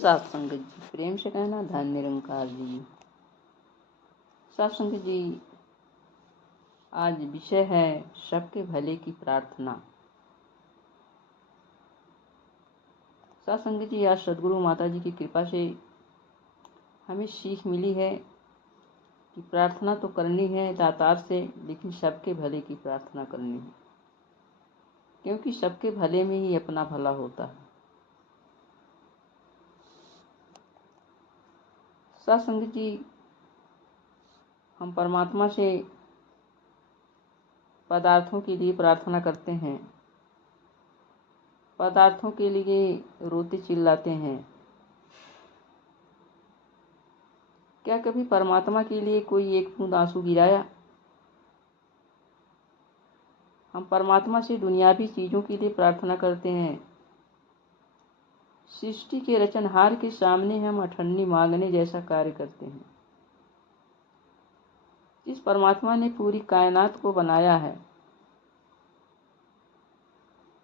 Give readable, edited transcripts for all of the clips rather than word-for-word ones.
सात संगत जी, प्रेम से कहना धन निरंकार जी। सात संगत जी, आज विषय है सबके भले की प्रार्थना। सात संगत जी, आज सदगुरु माता जी की कृपा से हमें सीख मिली है कि प्रार्थना तो करनी है दातार से, लेकिन सबके भले की प्रार्थना करनी है, क्योंकि सबके भले में ही अपना भला होता है। सात संगत जी, हम परमात्मा से पदार्थों के लिए प्रार्थना करते हैं, पदार्थों के लिए रोते चिल्लाते हैं। क्या कभी परमात्मा के लिए कोई एक बूंद आंसू गिराया? हम परमात्मा से दुनियावी चीज़ों के लिए प्रार्थना करते हैं। सृष्टि के रचनहार के सामने हम अठन्नी मांगने जैसा कार्य करते हैं। जिस परमात्मा ने पूरी कायनात को बनाया है,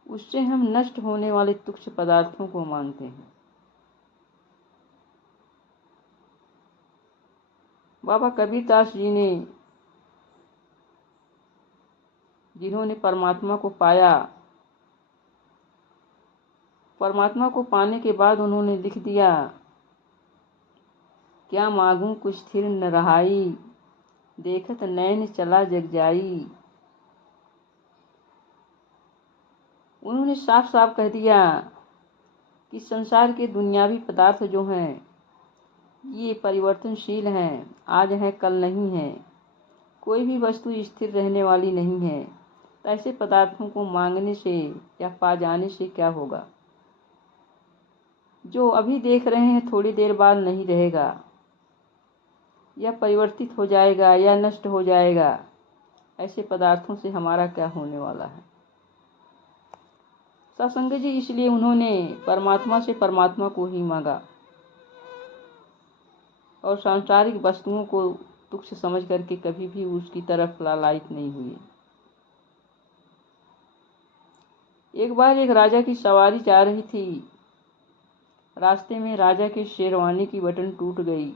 उससे हम नष्ट होने वाले तुच्छ पदार्थों को मांगते हैं। बाबा कबीरदास जी ने, जिन्होंने परमात्मा को पाया, परमात्मा को पाने के बाद उन्होंने लिख दिया, क्या मांगूं कुछ स्थिर न रहाई, देखत नैन चला जग जाई। उन्होंने साफ साफ कह दिया कि संसार के दुनियावी पदार्थ जो हैं, ये परिवर्तनशील हैं, आज है कल नहीं है, कोई भी वस्तु स्थिर रहने वाली नहीं है। तो ऐसे पदार्थों को मांगने से या पा जाने से क्या होगा? जो अभी देख रहे हैं थोड़ी देर बाद नहीं रहेगा, या परिवर्तित हो जाएगा या नष्ट हो जाएगा। ऐसे पदार्थों से हमारा क्या होने वाला है? सत्संग जी, इसलिए उन्होंने परमात्मा से परमात्मा को ही मांगा और सांसारिक वस्तुओं को तुच्छ समझ करके कभी भी उसकी तरफ लालायित नहीं हुए। एक बार एक राजा की सवारी जा रही थी। रास्ते में राजा के शेरवानी की बटन टूट गई।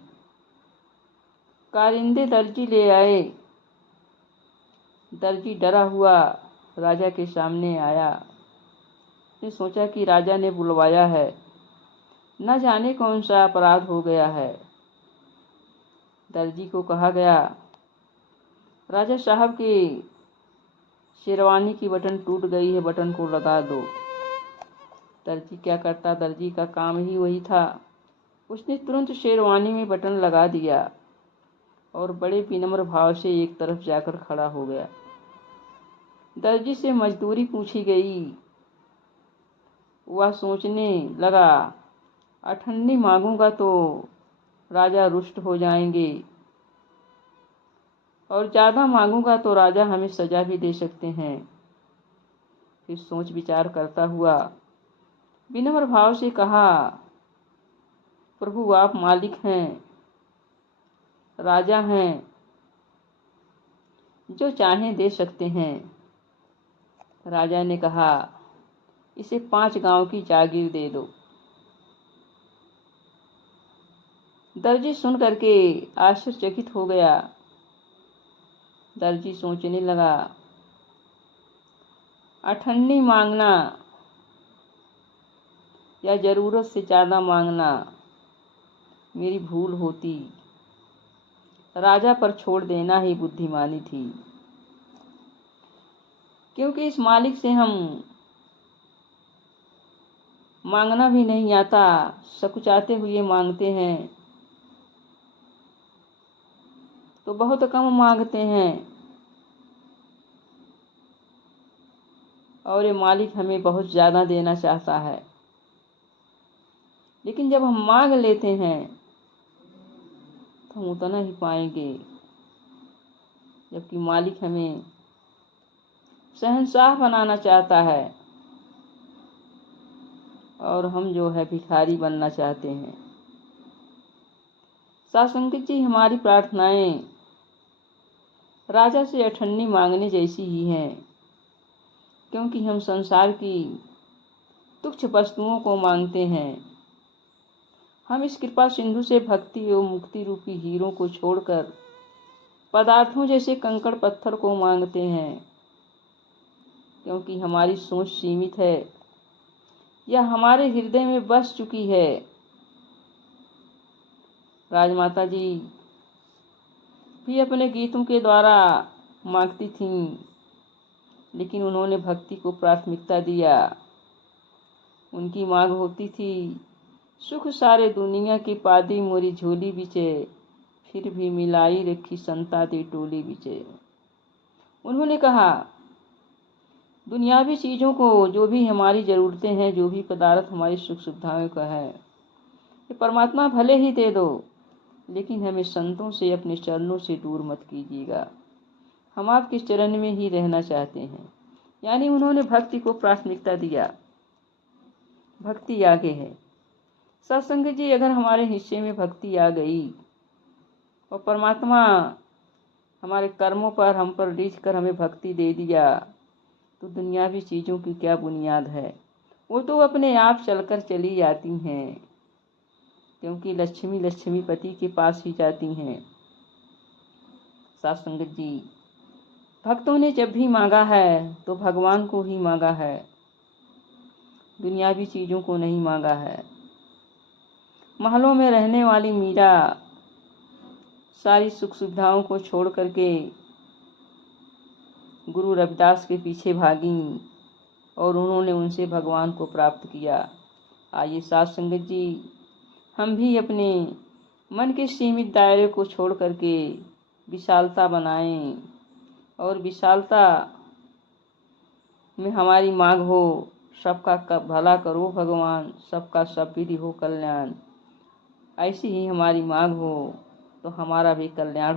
कारिंदे दर्जी ले आए। दर्जी डरा हुआ राजा के सामने आया। उसने सोचा कि राजा ने बुलवाया है, न जाने कौन सा अपराध हो गया है। दर्जी को कहा गया, राजा साहब की शेरवानी की बटन टूट गई है, बटन को लगा दो। दर्जी क्या करता? दर्जी का काम ही वही था। उसने तुरंत शेरवानी में बटन लगा दिया और बड़े विनम्र भाव से एक तरफ जाकर खड़ा हो गया। दर्जी से मजदूरी पूछी गई। वह सोचने लगा, अठन्नी मांगूंगा तो राजा रुष्ट हो जाएंगे और ज़्यादा मांगूंगा तो राजा हमें सजा भी दे सकते हैं। फिर सोच विचार करता हुआ विनम्र भाव से कहा, प्रभु आप मालिक हैं, राजा हैं, जो चाहें दे सकते हैं। राजा ने कहा, इसे 5 गांव की जागीर दे दो। दर्जी सुन करके आश्चर्यचकित हो गया। दर्जी सोचने लगा, अठन्नी मांगना या ज़रूरत से ज़्यादा मांगना मेरी भूल होती, राजा पर छोड़ देना ही बुद्धिमानी थी। क्योंकि इस मालिक से हम मांगना भी नहीं आता, सकुचाते हुए मांगते हैं तो बहुत कम मांगते हैं, और ये मालिक हमें बहुत ज़्यादा देना चाहता है। लेकिन जब हम मांग लेते हैं तो हम उतना ही पाएंगे, जबकि मालिक हमें शहंशाह बनाना चाहता है और हम जो है भिखारी बनना चाहते हैं। सासंगित जी, हमारी प्रार्थनाएं राजा से अठन्नी मांगने जैसी ही हैं, क्योंकि हम संसार की तुच्छ वस्तुओं को मांगते हैं हम इस कृपा सिंधु से भक्ति एवं मुक्ति रूपी हीरों को छोड़कर पदार्थों जैसे कंकड़ पत्थर को मांगते हैं, क्योंकि हमारी सोच सीमित है या हमारे हृदय में बस चुकी है। राजमाता जी भी अपने गीतों के द्वारा मांगती थीं, लेकिन उन्होंने भक्ति को प्राथमिकता दिया। उनकी मांग होती थी, सुख सारे दुनिया की पादी मोरी झोली बिचे, फिर भी मिलाई रखी संता दी टोली बिचे। उन्होंने कहा, दुनियावी चीज़ों को, जो भी हमारी ज़रूरतें हैं, जो भी पदार्थ हमारी सुख सुविधाओं का है, ये परमात्मा भले ही दे दो, लेकिन हमें संतों से, अपने चरणों से दूर मत कीजिएगा। हम आपके चरण में ही रहना चाहते हैं। यानी उन्होंने भक्ति को प्राथमिकता दिया। भक्ति आगे है। सत्संग जी, अगर हमारे हिस्से में भक्ति आ गई और परमात्मा हमारे कर्मों पर, हम पर रीझ कर हमें भक्ति दे दिया, तो दुनियावी चीज़ों की क्या बुनियाद है। वो तो अपने आप चलकर चली जाती हैं, क्योंकि लक्ष्मी लक्ष्मीपति के पास ही जाती हैं। सत्संग जी, भक्तों ने जब भी मांगा है तो भगवान को ही मांगा है, दुनियावी चीज़ों को नहीं मांगा है। महलों में रहने वाली मीरा सारी सुख सुविधाओं को छोड़ करके गुरु रविदास के पीछे भागीं और उन्होंने उनसे भगवान को प्राप्त किया। आइए साथ संगत जी, हम भी अपने मन के सीमित दायरे को छोड़ करके विशालता बनाएं और विशालता में हमारी मांग हो, सबका भला करो भगवान, सबका सब विधि हो कल्याण। ऐसी ही हमारी मांग हो तो हमारा भी कल्याण